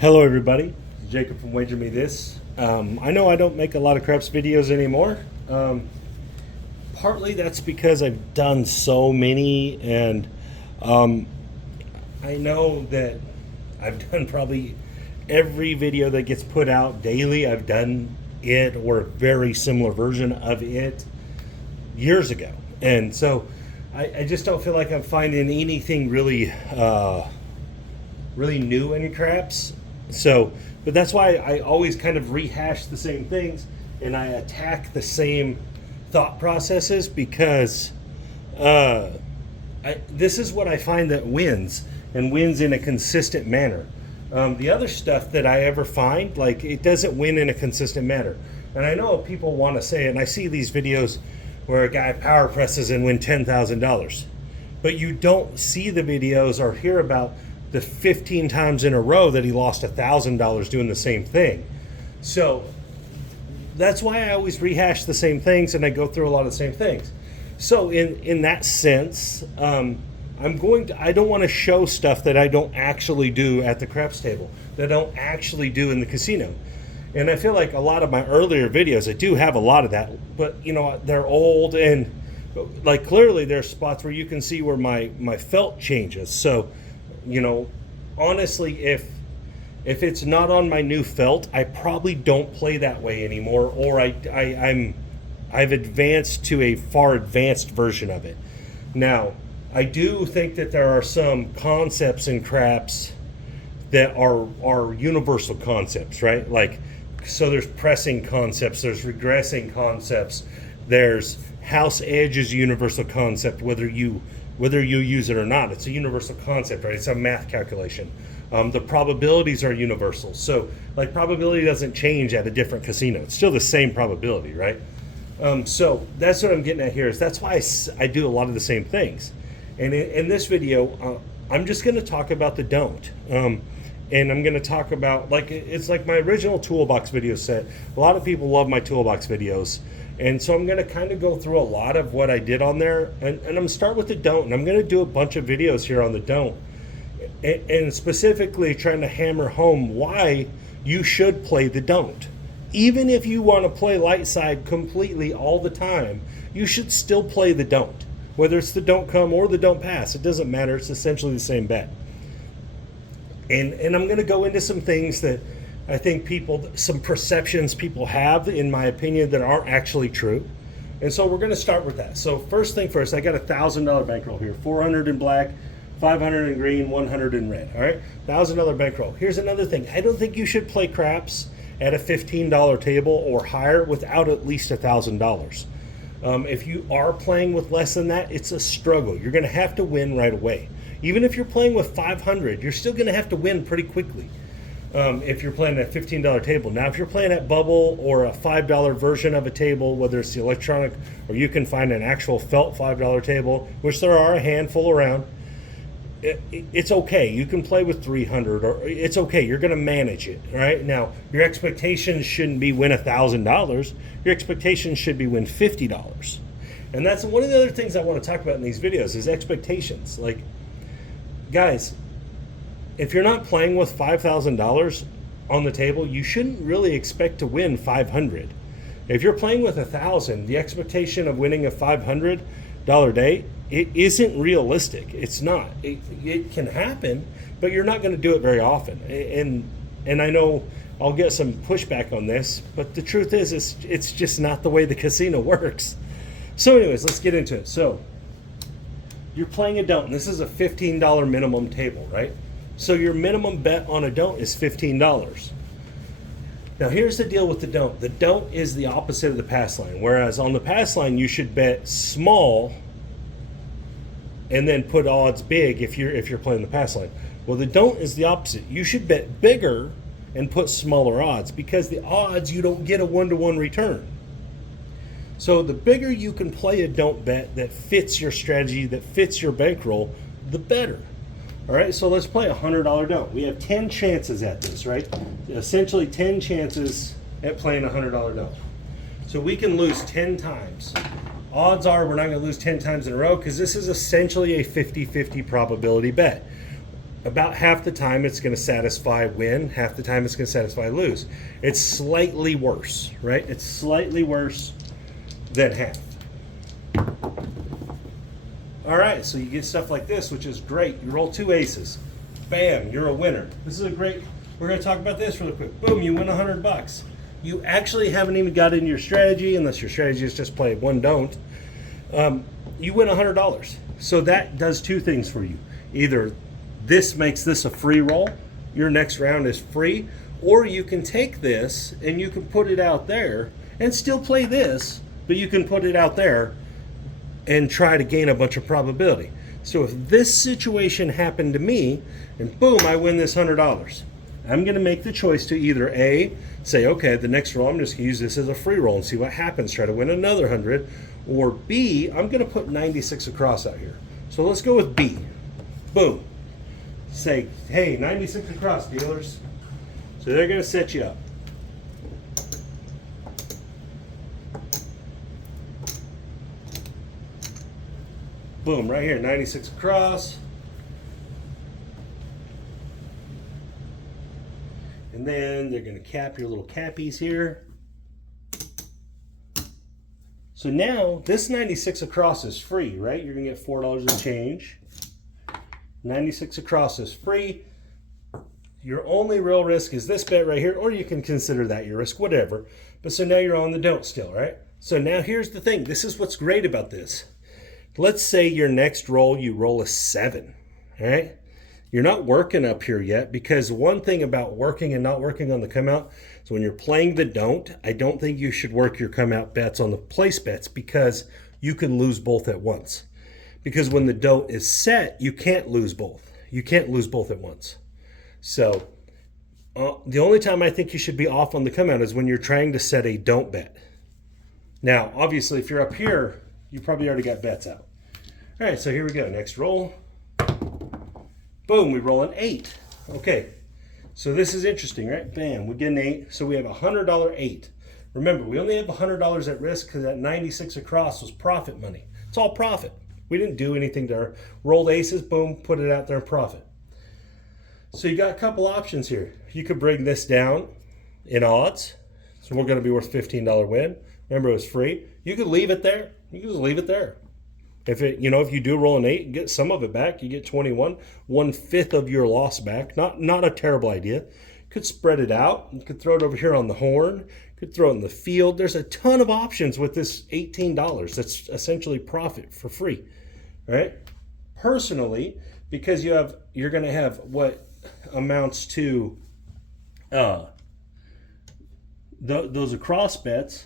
Hello everybody, Jacob from Wager Me This. I know I don't make a lot of craps videos anymore. Partly that's because I've done so many, and I know that I've done probably every video that gets put out daily. I've done it or a very similar version of it years ago. And so I just don't feel like I'm finding anything really new in craps. So, but that's why I always kind of rehash the same things and I attack the same thought processes because this is what I find that wins and wins in a consistent manner. The other stuff that I ever find, like, it doesn't win in a consistent manner. And I know people want to say, and I see these videos where a guy power presses and win $10,000, but you don't see the videos or hear about the 15 times in a row that he lost $1,000 doing the same thing. So that's why I always rehash the same things and I go through a lot of the same things. So in that sense, I don't want to show stuff that I don't actually do at the craps table, that I don't actually do in the casino. And I feel like a lot of my earlier videos, I do have a lot of that, but you know, they're old, and like clearly there's spots where you can see where my felt changes. So, you know, honestly, if it's not on my new felt, I probably don't play that way anymore, or I've advanced to a far advanced version of it. Now, I do think that there are some concepts in craps that are universal concepts, right? Like, so there's pressing concepts, there's regressing concepts, there's house edge is a universal concept, whether you use it or not. It's a universal concept, right? It's a math calculation. The probabilities are universal. So, like, probability doesn't change at a different casino. It's still the same probability, right? So that's what I'm getting at here. Is that's why I do a lot of the same things. And in this video, I'm just going to talk about the don't. And I'm going to talk about, like, it's like my original toolbox video set. A lot of people love my toolbox videos. And so I'm going to kind of go through a lot of what I did on there. And I'm going to start with the don't. And I'm going to do a bunch of videos here on the don't. And specifically trying to hammer home why you should play the don't. Even if you want to play light side completely all the time, you should still play the don't. Whether it's the don't come or the don't pass, it doesn't matter. It's essentially the same bet. And I'm going to go into some things that I think some perceptions people have, in my opinion, that aren't actually true. And so we're going to start with that. So first thing first, I got a $1,000 bankroll here, 400 in black, 500 in green, 100 in red. All right, $1,000 bankroll. Here's another thing. I don't think you should play craps at a $15 table or higher without at least $1,000. If you are playing with less than that, it's a struggle. You're going to have to win right away. Even if you're playing with 500, you're still going to have to win pretty quickly. If you're playing at a $15 table. Now, if you're playing at Bubble or a $5 version of a table, whether it's the electronic or you can find an actual felt $5 table, which there are a handful around, it's okay. You can play with 300, or it's okay. You're going to manage it, right? Now, your expectations shouldn't be win $1,000. Your expectations should be win $50. And that's one of the other things I want to talk about in these videos is expectations. Like, guys, if you're not playing with $5,000 on the table, you shouldn't really expect to win 500. If you're playing with 1,000, the expectation of winning a $500 day, it isn't realistic. It's not. It can happen, but you're not going to do it very often. And I know I'll get some pushback on this, but the truth is, it's just not the way the casino works. So anyways, let's get into it. So you're playing a don't, and this is a $15 minimum table, right? So your minimum bet on a don't is $15. Now here's the deal with the don't. The don't is the opposite of the pass line. Whereas on the pass line, you should bet small and then put odds big if you're playing the pass line. Well, the don't is the opposite. You should bet bigger and put smaller odds, because the odds, you don't get a 1-to-1 return. So the bigger you can play a don't bet that fits your strategy, that fits your bankroll, the better. All right, so let's play a $100 don't. We have 10 chances at this, right? Essentially 10 chances at playing a $100 don't. So we can lose 10 times. Odds are we're not going to lose 10 times in a row, because this is essentially a 50-50 probability bet. about half the time it's going to satisfy win, half the time it's going to satisfy lose. It's slightly worse, right? It's slightly worse than half. All right, so you get stuff like this, which is great. You roll 2 aces. Bam, you're a winner. This is a great, we're going to talk about this really quick. Boom, you win $100. You actually haven't even got into your strategy, unless your strategy is just play one don't. You win $100. So that does 2 things for you. Either this makes this a free roll, your next round is free, or you can take this and you can put it out there and still play this, but you can put it out there and try to gain a bunch of probability. So if this situation happened to me, and boom, I win this $100, I'm gonna make the choice to either A, say, okay, the next roll, I'm just gonna use this as a free roll and see what happens, try to win another 100, or B, I'm gonna put 96 across out here. So let's go with B. Boom. Say, hey, 96 across, dealers. So they're gonna set you up. Boom, right here, 96 across. And then they're gonna cap your little cappies here. So now this 96 across is free, right? You're gonna get $4 and change. 96 across is free. Your only real risk is this bet right here, or you can consider that your risk, whatever. But so now you're on the don't still, right? So now here's the thing. This is what's great about this. Let's say your next roll, you roll a 7, all right? You're not working up here yet, because one thing about working and not working on the come out is when you're playing the don't, I don't think you should work your come out bets on the place bets, because you can lose both at once. Because when the don't is set, you can't lose both. You can't lose both at once. So the only time I think you should be off on the come out is when you're trying to set a don't bet. Now, obviously, if you're up here, you probably already got bets out. All right, so here we go. Next roll. Boom, we roll an 8. Okay, so this is interesting, right? Bam, we get an 8. So we have a $100 8. Remember, we only have $100 at risk because that 96 across was profit money. It's all profit. We didn't do anything there. Rolled aces, boom, put it out there, profit. So you got a couple options here. You could bring this down in odds. So we're going to be worth $15 win. Remember, it was free. You could leave it there. You can just leave it there. If it, if you do roll an 8 and get some of it back, you get 21, 1/5 of your loss back. Not a terrible idea. You could spread it out. You could throw it over here on the horn. You could throw it in the field. There's a ton of options with this $18. That's essentially profit for free, right? Personally, because you're going to have what amounts to those across bets.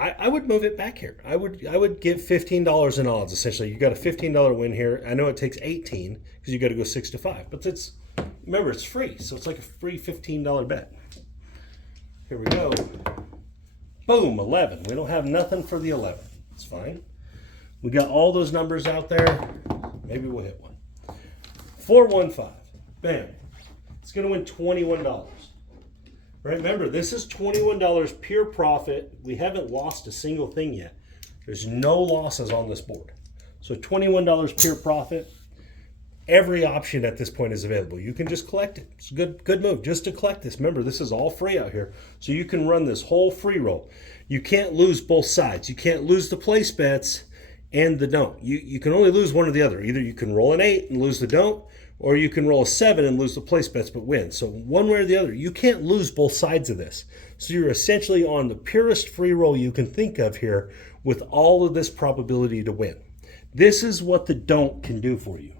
I would move it back here. I would give $15 in odds, essentially. You got a $15 win here. I know it takes 18 because you got to go 6 to 5. But remember, it's free. So it's like a free $15 bet. Here we go. Boom, 11. We don't have nothing for the 11. It's fine. We got all those numbers out there. Maybe we'll hit one. 415. Bam. It's going to win $21. Right, remember, this is $21 pure profit. We haven't lost a single thing yet. There's no losses on this board. So $21 pure profit. Every option at this point is available. You can just collect it. It's a good move just to collect this. Remember, this is all free out here. So you can run this whole free roll. You can't lose both sides. You can't lose the place bets and the don't. You can only lose one or the other. Either you can roll an 8 and lose the don't, or you can roll a 7 and lose the place bets but win. So one way or the other, you can't lose both sides of this. So you're essentially on the purest free roll you can think of here with all of this probability to win. This is what the don't can do for you.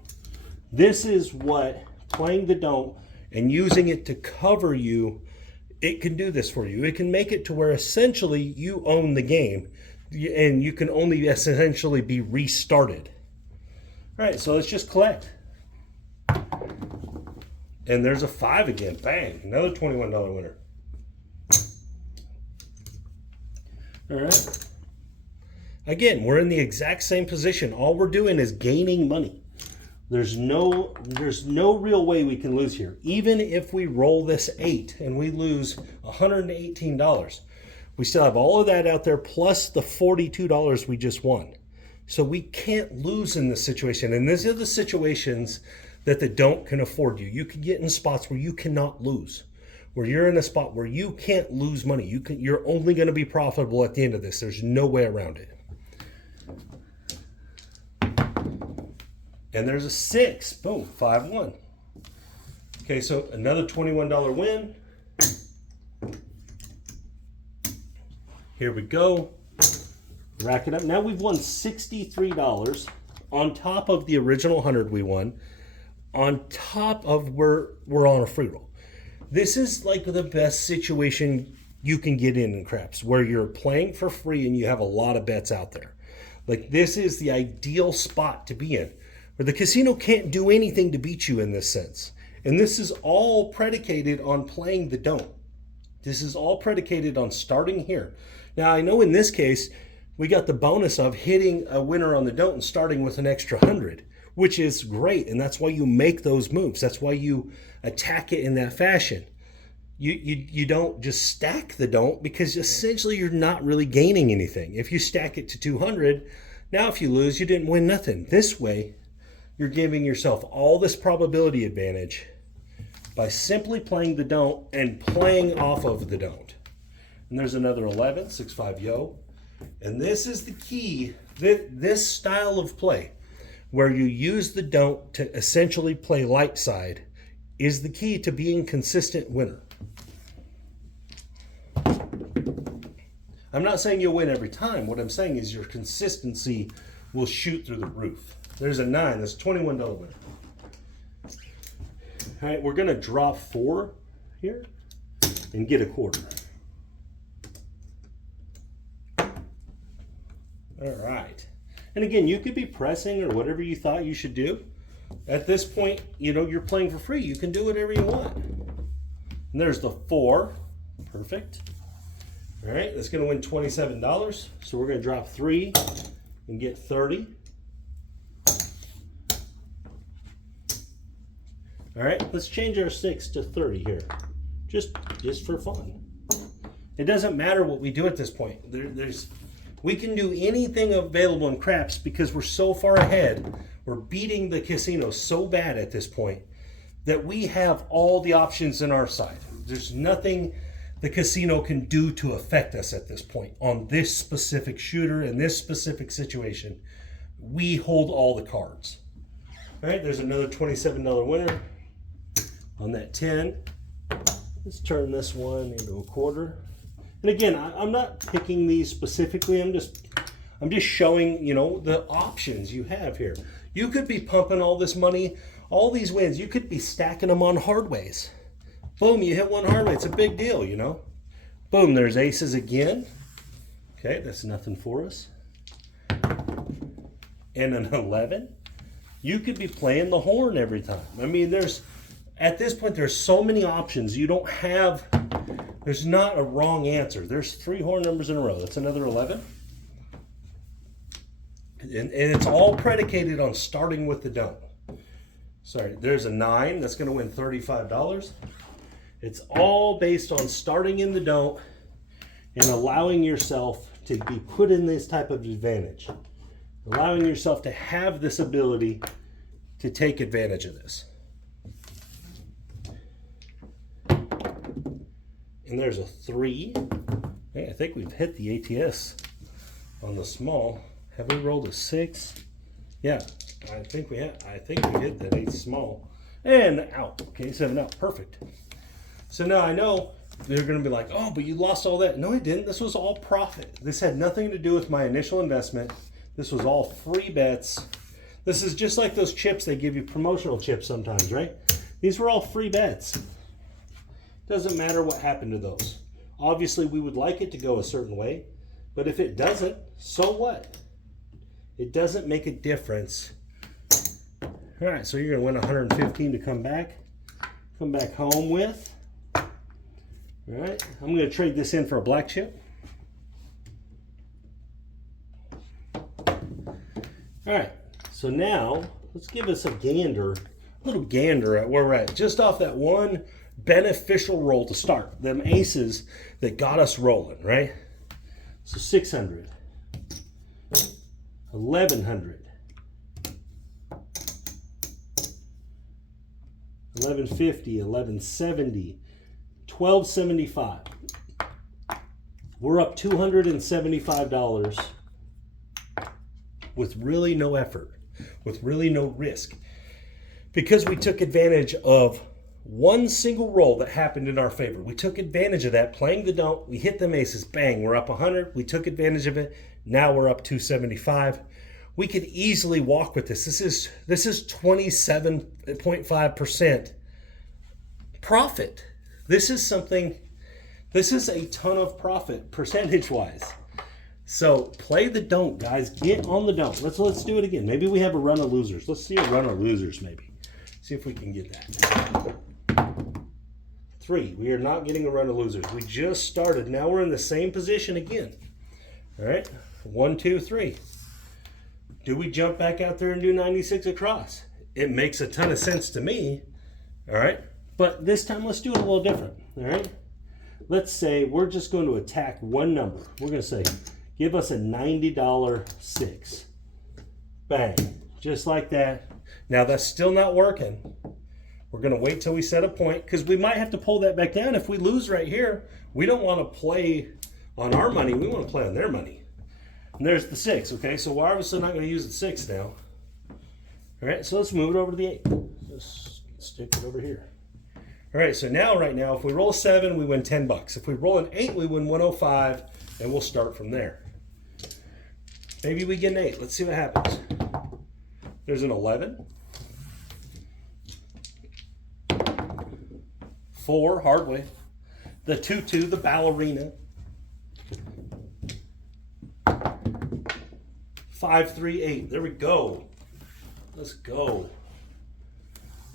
This is what playing the don't and using it to cover you, it can do this for you. It can make it to where essentially you own the game and you can only essentially be restarted. All right, so let's just collect. And there's a 5 again. Bang. Another $21 winner. All right. Again, we're in the exact same position. All we're doing is gaining money. There's no real way we can lose here. Even if we roll this 8 and we lose $118, we still have all of that out there plus the $42 we just won. So we can't lose in this situation. And these are the situations that the don't can afford you. You can get in spots where you cannot lose, where you're in a spot where you can't lose money. You're only going to be profitable at the end of this. There's no way around it. And there's a 6. Boom, 5-1. Okay, so another $21 win. Here we go. Rack it up. Now we've won $63 on top of the original 100 we won, on top of we're on a free roll. This is like the best situation you can get in craps, where you're playing for free and you have a lot of bets out there. Like, this is the ideal spot to be in, where the casino can't do anything to beat you in this sense. And this is all predicated on playing the don't. This is all predicated on starting here. Now, I know in this case, we got the bonus of hitting a winner on the don't and starting with an extra 100, which is great. And that's why you make those moves. That's why you attack it in that fashion. You don't just stack the don't, because essentially you're not really gaining anything. If you stack it to 200, now if you lose, you didn't win nothing. This way, you're giving yourself all this probability advantage by simply playing the don't and playing off of the don't. And there's another 11, 6-5 yo. And this is the key, this style of play, where you use the don't to essentially play light side, is the key to being consistent winner. I'm not saying you'll win every time. What I'm saying is your consistency will shoot through the roof. There's a 9, that's a $21 winner. All right, we're gonna drop 4 here and get a quarter. All right. And again, you could be pressing or whatever you thought you should do. At this point, you know, you're playing for free. You can do whatever you want. And there's the 4. Perfect. All right, that's going to win $27. So we're going to drop 3 and get 30. All right, let's change our 6 to 30 here, just for fun. It doesn't matter what we do at this point. We can do anything available in craps because we're so far ahead. We're beating the casino so bad at this point that we have all the options in our side. There's nothing the casino can do to affect us at this point on this specific shooter in this specific situation. We hold all the cards. All right, there's another $27 winner on that 10. Let's turn this one into a quarter. And again, I'm not picking these specifically. I'm just showing, you know, the options you have here. You could be pumping all this money, all these wins. You could be stacking them on hard ways. Boom, you hit one hard way. It's a big deal, you know. Boom, there's aces again. Okay, that's nothing for us. And an 11. You could be playing the horn every time. I mean, at this point, there's so many options. There's not a wrong answer. There's 3 horn numbers in a row. That's another 11. And it's all predicated on starting with the don't. Sorry, there's a 9. That's going to win $35. It's all based on starting in the don't and allowing yourself to be put in this type of advantage. Allowing yourself to have this ability to take advantage of this. And there's a 3. Hey, I think we've hit the ATS on the small. Have we rolled a 6? Yeah, I think we have. I think we hit that 8 small. And out. Okay, 7 out. Perfect. So now I know they're going to be like, oh, but you lost all that. No, I didn't. This was all profit. This had nothing to do with my initial investment. This was all free bets. This is just like those chips they give you, promotional chips sometimes, right? These were all free bets. Doesn't matter what happened to those. Obviously, we would like it to go a certain way, but if it doesn't, so what? It doesn't make a difference. All right, so you're going to win $115 to come back home with. All right, I'm going to trade this in for a black chip. All right, so now let's give us a little gander at where we're at. Just off that one beneficial roll to start. Them aces that got us rolling, right? So 600, 1100, 1150, 1170, 1275. We're up $275 with really no effort, with really no risk, because we took advantage of one single roll that happened in our favor. We took advantage of that, playing the don't. We hit them aces, bang, we're up 100. We took advantage of it. Now we're up 275. We could easily walk with this. This is 27.5% profit. This is a ton of profit percentage-wise. So play the don't, guys. Get on the don't. Let's do it again. Maybe we have a run of losers. Let's see a run of losers maybe. See if we can get that. 3. We are not getting a run of losers. We just started. Now we're in the same position again. All right. 1, 2, 3. Do we jump back out there and do 96 across? It makes a ton of sense to me. All right. But this time let's do it a little different. All right. Let's say we're just going to attack one number. We're going to say, give us a $90 6. Bang. Just like that. Now that's still not working. We're going to wait till we set a point, because we might have to pull that back down. If we lose right here, we don't want to play on our money. We want to play on their money. And there's the 6, okay? So we're obviously not going to use the 6 now. All right, so let's move it over to the 8. Just stick it over here. All right, so now, right now, if we roll a 7, we win $10. If we roll an 8, we win 105, and we'll start from there. Maybe we get an 8. Let's see what happens. There's an 11. 4, hard way. The 2-2, the ballerina. 5, 3, 8. There we go. Let's go.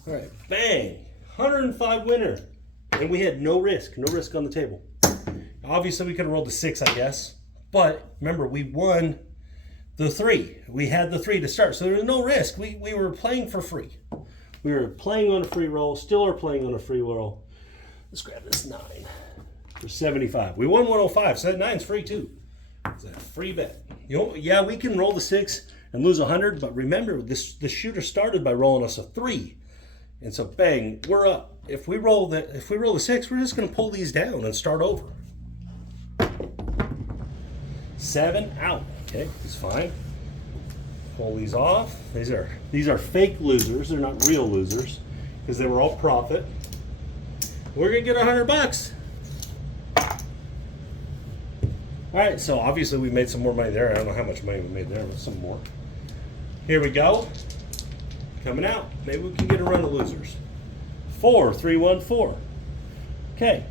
All right, bang. 105 winner. And we had no risk on the table. Obviously, we could have rolled a 6, I guess. But remember, we won the 3. We had the 3 to start, so there was no risk. We were playing for free. We were playing on a free roll, still are playing on a free roll. Let's grab this 9 for 75. We won 105, so that 9's free too. It's a free bet. You know, yeah, we can roll the 6 and lose 100, but remember, the shooter started by rolling us a 3. And so bang, we're up. If we roll the 6, we're just gonna pull these down and start over. 7 out. Okay, it's fine. Pull these off. These are fake losers. They're not real losers because they were all profit. We're gonna get $100. All right, so obviously we made some more money there. I don't know how much money we made there, but some more. Here we go. Coming out. Maybe we can get a run of losers. 4, 3, 1, 4. Okay.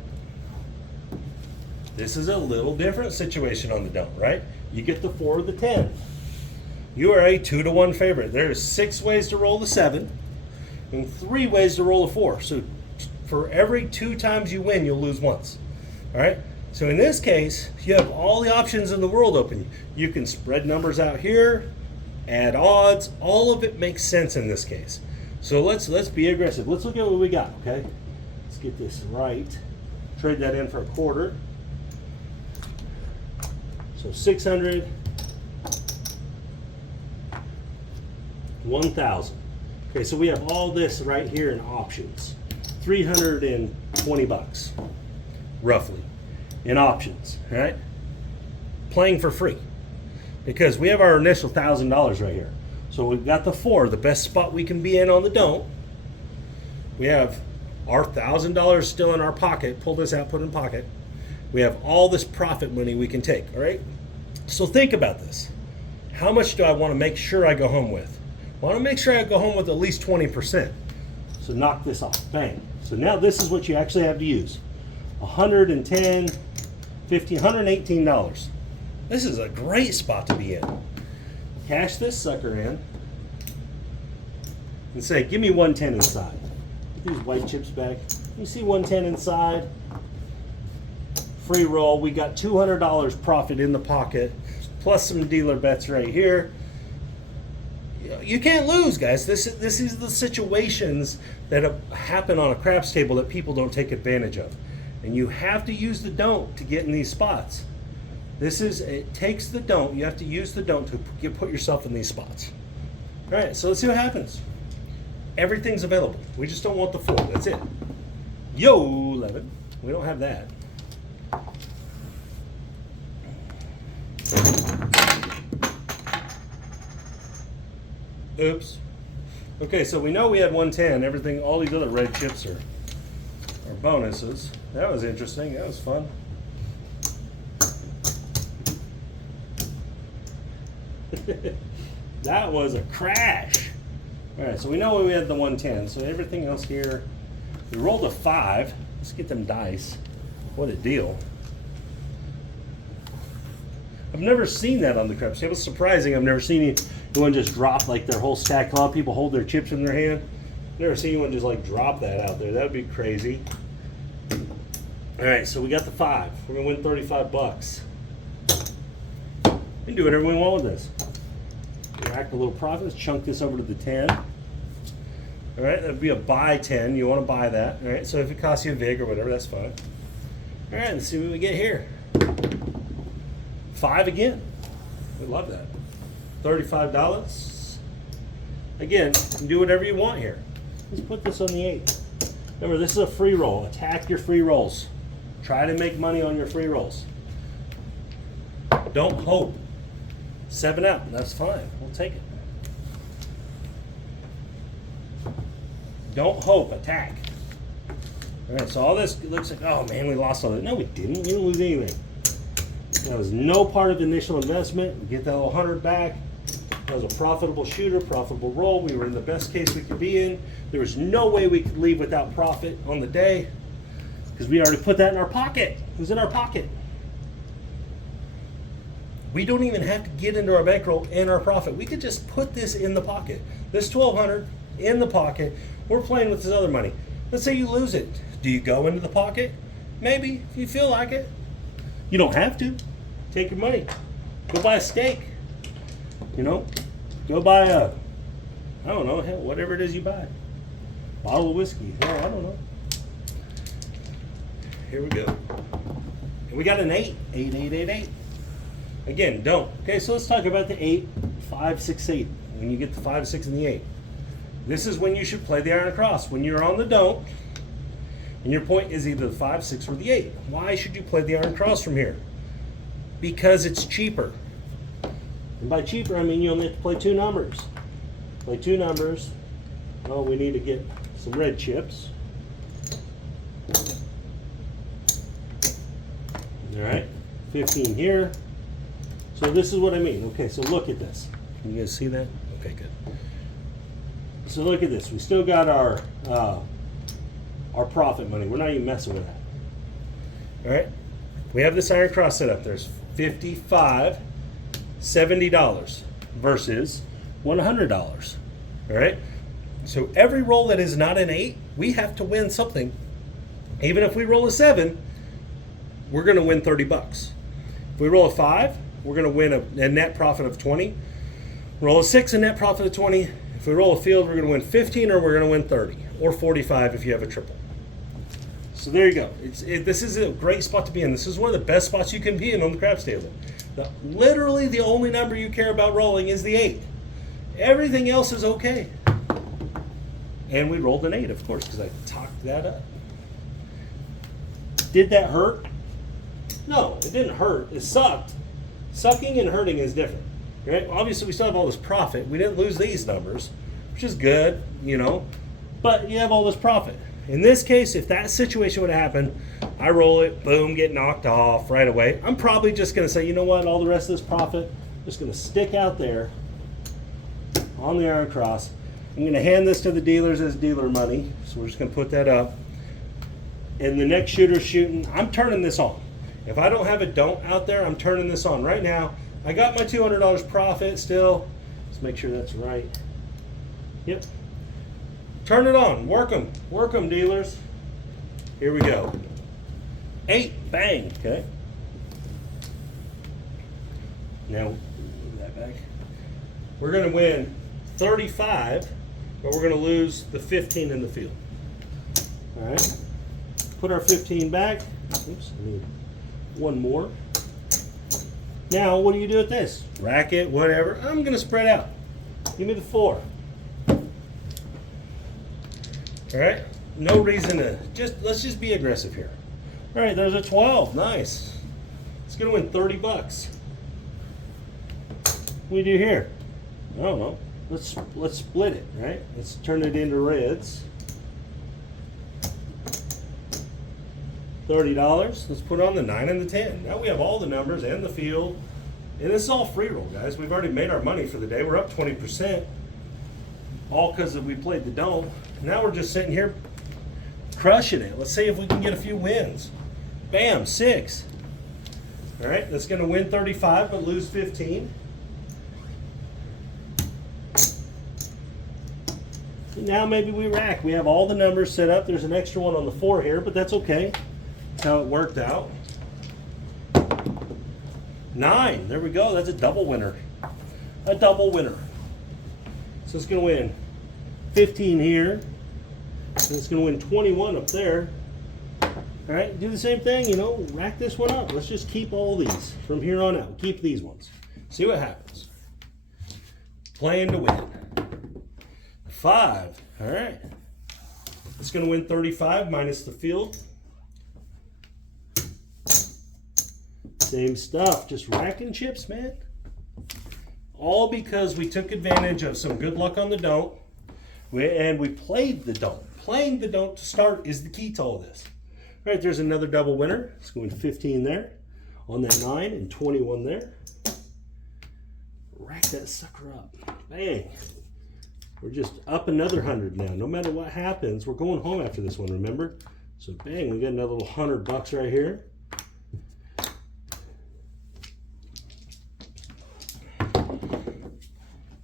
This is a little different situation on the don't, right? You get the 4 or the 10. You are a 2-to-1 favorite. There's 6 ways to roll the 7 and 3 ways to roll a 4. So for every 2 times you win, you'll lose once. All right? So in this case, you have all the options in the world open. You can spread numbers out here, add odds. All of it makes sense in this case. So let's be aggressive. Let's look at what we got, okay? Let's get this right. Trade that in for a quarter. So 600, 1,000. Okay, so we have all this right here in options. $320, roughly, in options, all right? Playing for free, because we have our initial $1,000 right here. So we've got the 4, the best spot we can be in on the don't. We have our $1,000 still in our pocket. Pull this out, put it in pocket. We have all this profit money we can take, all right? So think about this. How much do I want to make sure I go home with? I want to make sure I go home with at least 20%. So knock this off, bang. So now this is what you actually have to use. $110, $50, $118. This is a great spot to be in. Cash this sucker in and say, give me 110 inside. Put these white chips back. You see 110 inside. Free roll. We got $200 profit in the pocket, plus some dealer bets right here. You can't lose, guys. This is the situations that happen on a craps table that people don't take advantage of. And you have to use the don't to get in these spots. It takes the don't. You have to use the don't to put yourself in these spots. All right, so let's see what happens. Everything's available. We just don't want the 4. That's it. Yo, 11. We don't have that. Oops. Okay, so we know we had 110. Everything, all these other red chips are bonuses. That was interesting. That was fun. That was a crash. All right, so we know we had the 110. So everything else here, we rolled a 5. Let's get them dice. What a deal. I've never seen that on the craps. It was surprising. I've never seen anyone just drop like their whole stack. A lot of people hold their chips in their hand. Never seen anyone just like drop that out there. That would be crazy. All right, so we got the 5. We're gonna win 35 bucks. We can do whatever we want with this. Rack a little profit. Let's chunk this over to the 10. All right, that'd be a buy 10. You want to buy that. All right, so if it costs you a VIG or whatever, that's fine. All right, let's see what we get here. 5 again. We love that. $35. Again, you can do whatever you want here. Let's put this on the 8. Remember, this is a free roll. Attack your free rolls. Try to make money on your free rolls. Don't hope. 7 out. That's fine. We'll take it. Don't hope. Attack. All right, so all this looks like, oh man, we lost all that. No, we didn't. We didn't lose anything. That was no part of the initial investment. We get that little 100 back. That was a profitable shooter, profitable roll. We were in the best case we could be in. There was no way we could leave without profit on the day because we already put that in our pocket. It was in our pocket. We don't even have to get into our bankroll and our profit. We could just put this in the pocket. This $1,200 in the pocket. We're playing with this other money. Let's say you lose it. Do you go into the pocket? Maybe, if you feel like it. You don't have to. Take your money. Go buy a steak. You know, go buy a, I don't know, whatever it is you buy. Bottle of whiskey. Hell, I don't know. Here we go. And we got an 8. 8, 8, 8, 8. Again, don't. Okay, so let's talk about the 8, 5, 6, 8. When you get the 5, 6, and the 8. This is when you should play the iron across. When you're on the don't, and your point is either the 5, 6, or the 8. Why should you play the iron cross from here? Because it's cheaper. And by cheaper, I mean you only have to play 2 numbers. Play 2 numbers. Oh, we need to get some red chips. All right, 15 here. So this is what I mean. Okay, so look at this. Can you guys see that? Okay, good. So look at this. We still got our profit money. We're not even messing with that. All right. We have this iron cross set up. There's $55, $70 versus $100. All right. So every roll that is not an 8, we have to win something. Even if we roll a 7, we're going to win 30 bucks. If we roll a 5, we're going to win a net profit of 20. Roll a 6, a net profit of 20. If we roll a field, we're going to win 15 or we're going to win 30 or 45 if you have a triple. So there you go. This is a great spot to be in. This is one of the best spots you can be in on the craps table. Literally the only number you care about rolling is the 8. Everything else is okay. And we rolled an 8, of course, because I talked that up. Did that hurt? No, it didn't hurt. It sucked. Sucking and hurting is different. Right? Obviously, we still have all this profit. We didn't lose these numbers, which is good, you know. But you have all this profit. In this case, if that situation would have happened, I roll it, boom, get knocked off right away. I'm probably just going to say, you know what, all the rest of this profit, I'm just going to stick out there on the iron cross. I'm going to hand this to the dealers as dealer money. So we're just going to put that up. And the next shooter's shooting. I'm turning this on. If I don't have a don't out there, I'm turning this on right now. I got my $200 profit still. Let's make sure that's right. Yep. Turn it on. Work them, dealers. Here we go. 8, bang. Okay. Now, move that back. We're going to win 35, but we're going to lose the 15 in the field. All right. Put our 15 back. Oops, I need one more. Now, what do you do with this? Rack it, whatever. I'm going to spread out. Give me the 4. All right, no reason to let's just be aggressive here. All right, there's a 12. Nice. It's gonna win 30 bucks. What do we do here? I don't know. Let's split it, right? Let's turn it into reds. $30. Let's put on the 9 and the 10. Now we have all the numbers and the field. And this is all free roll, guys. We've already made our money for the day. We're up 20%. All because we played the don't. Now we're just sitting here crushing it. Let's see if we can get a few wins. Bam, 6. All right, that's going to win 35 but lose 15. Now maybe we rack. We have all the numbers set up. There's an extra one on the 4 here, but that's okay. That's how it worked out. 9. There we go. That's a double winner. A double winner. So it's going to win 15 here. And it's going to win 21 up there. All right, do the same thing, you know, rack this one up. Let's just keep all these from here on out. Keep these ones. See what happens. Playing to win. 5. All right. It's going to win 35 minus the field. Same stuff. Just racking chips, man. All because we took advantage of some good luck on the don't. And we played the don't. Playing the don't to start is the key to all this. All right, there's another double winner. It's going 15 there on that 9 and 21 there. Rack that sucker up. Bang. We're just up another 100 now. No matter what happens, we're going home after this one, remember? So bang, we got another little $100 right here.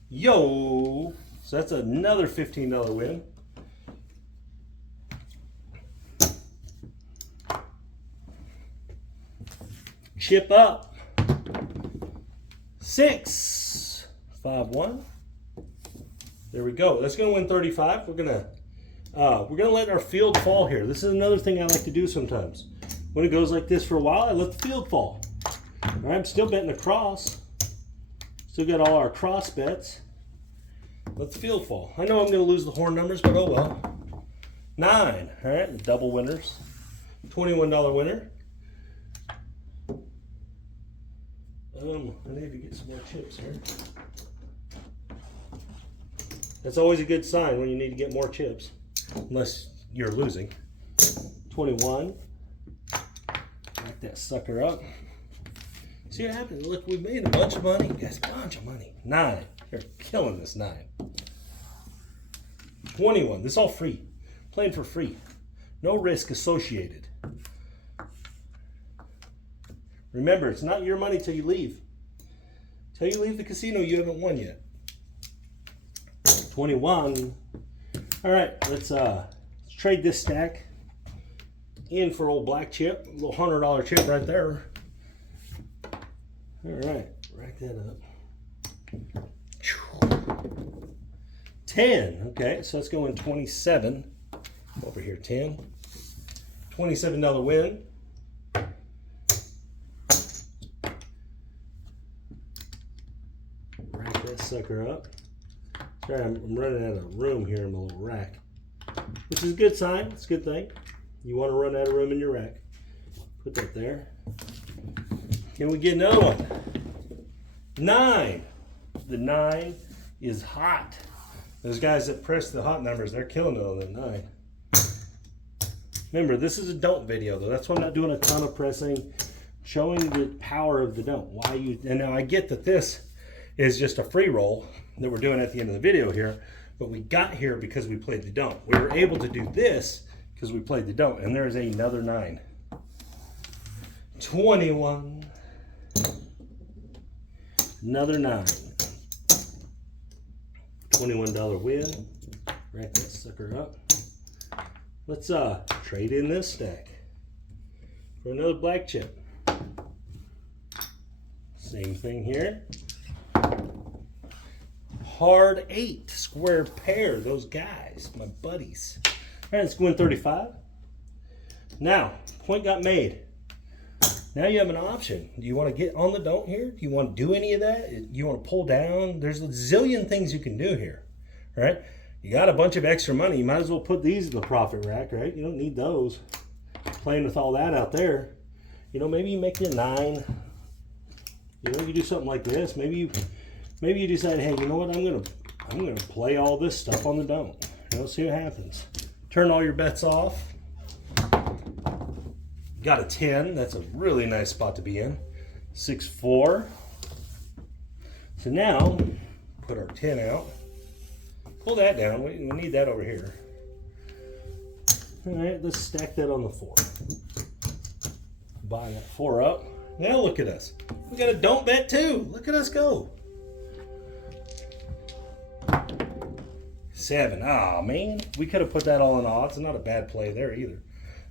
Yo! So that's another $15 win. Chip up. 6. 5-1. There we go. That's going to win 35. We're gonna let our field fall here. This is another thing I like to do sometimes. When it goes like this for a while, I let the field fall. All right, I'm still betting across. Still got all our cross bets. Let the field fall. I know I'm going to lose the horn numbers, but oh well. 9. All right, the double winners. $21 winner. I need to get some more chips here. That's always a good sign when you need to get more chips, unless you're losing. 21. Back that sucker up. See what happens? Look, we made a bunch of money. Guys, a bunch of money. 9. You're killing this 9. 21. This is all free. Playing for free. No risk associated. Remember, it's not your money till you leave. Till you leave the casino, you haven't won yet. 21. All right, let's trade this stack in for old black chip. A little $100 chip right there. All right, rack that up. 10. Okay, so let's go in 27. Over here, 10. $27 win. Rack that sucker up. Sorry, I'm running out of room here in my little rack, which is a good sign. It's a good thing. You want to run out of room in your rack. Put that there. Can we get another one? 9. The 9 is hot. Those guys that press the hot numbers, they're killing it on the 9. Remember, this is a don't video, though. That's why I'm not doing a ton of pressing, showing the power of the don't. Why you? And now I get that this is just a free roll that we're doing at the end of the video here, but we got here because we played the don't. We were able to do this because we played the don't, and there's another 9. 21. Another 9. $21 win. Rack that sucker up. Let's trade in this stack for another black chip. Same thing here. Hard 8, square pair. Those guys, my buddies. All right, let's go in 35. Now, point got made. Now you have an option. Do you want to get on the don't here? Do you want to do any of that? Do you want to pull down? There's a zillion things you can do here. All right. You got a bunch of extra money, you might as well put these in the profit rack, right? You don't need those. Playing with all that out there. You know, maybe you make your 9. You know, you do something like this. Maybe you decide, hey, you know what? I'm gonna play all this stuff on the don't. You know, see what happens. Turn all your bets off. Got a 10. That's a really nice spot to be in. 6-4. So now, put our 10 out. Pull that down. We need that over here. All right, let's stack that on the 4. Buy that 4 up. Now look at us. We got a don't bet too. Look at us go. 7. Ah, man. We could have put that all in odds. Not a bad play there either.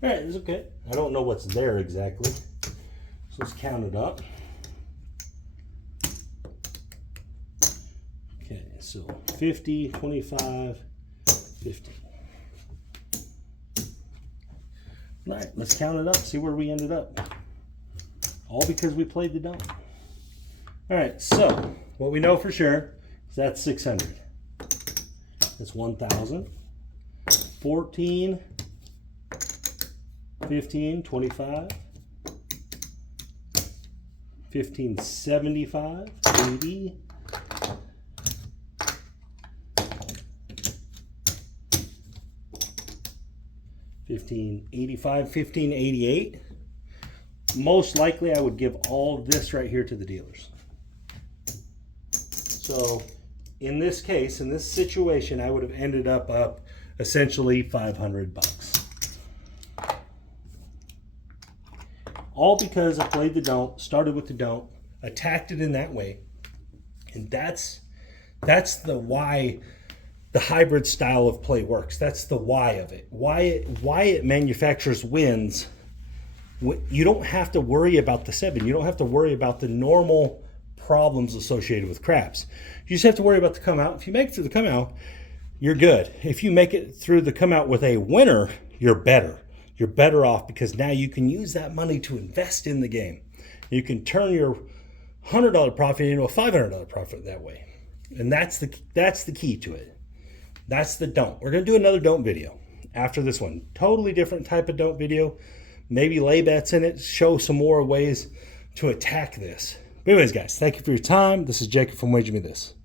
All right, it's okay. I don't know what's there exactly. So let's count it up. Okay, so 50, 25, 50. All right, let's count it up, see where we ended up. All because we played the don't. All right, so what we know for sure is that's 600. That's 1,000. 14, 15, 25. 15, 75, 80. 1585, 1588. Most likely I would give all this right here to the dealers. So in this case, in this situation, I would have ended up essentially 500 bucks. All because I played the don't, started with the don't, attacked it in that way. And that's the why the hybrid style of play works. That's the why of it. Why it manufactures wins. You don't have to worry about the 7. You don't have to worry about the normal problems associated with craps. You just have to worry about the come out. If you make it through the come out, you're good. If you make it through the come out with a winner, you're better. You're better off because now you can use that money to invest in the game. You can turn your $100 profit into a $500 profit that way. And that's the key to it. That's the don't. We're going to do another don't video after this one. Totally different type of don't video. Maybe lay bets in it. Show some more ways to attack this. But anyways, guys, thank you for your time. This is Jacob from Wager Me This.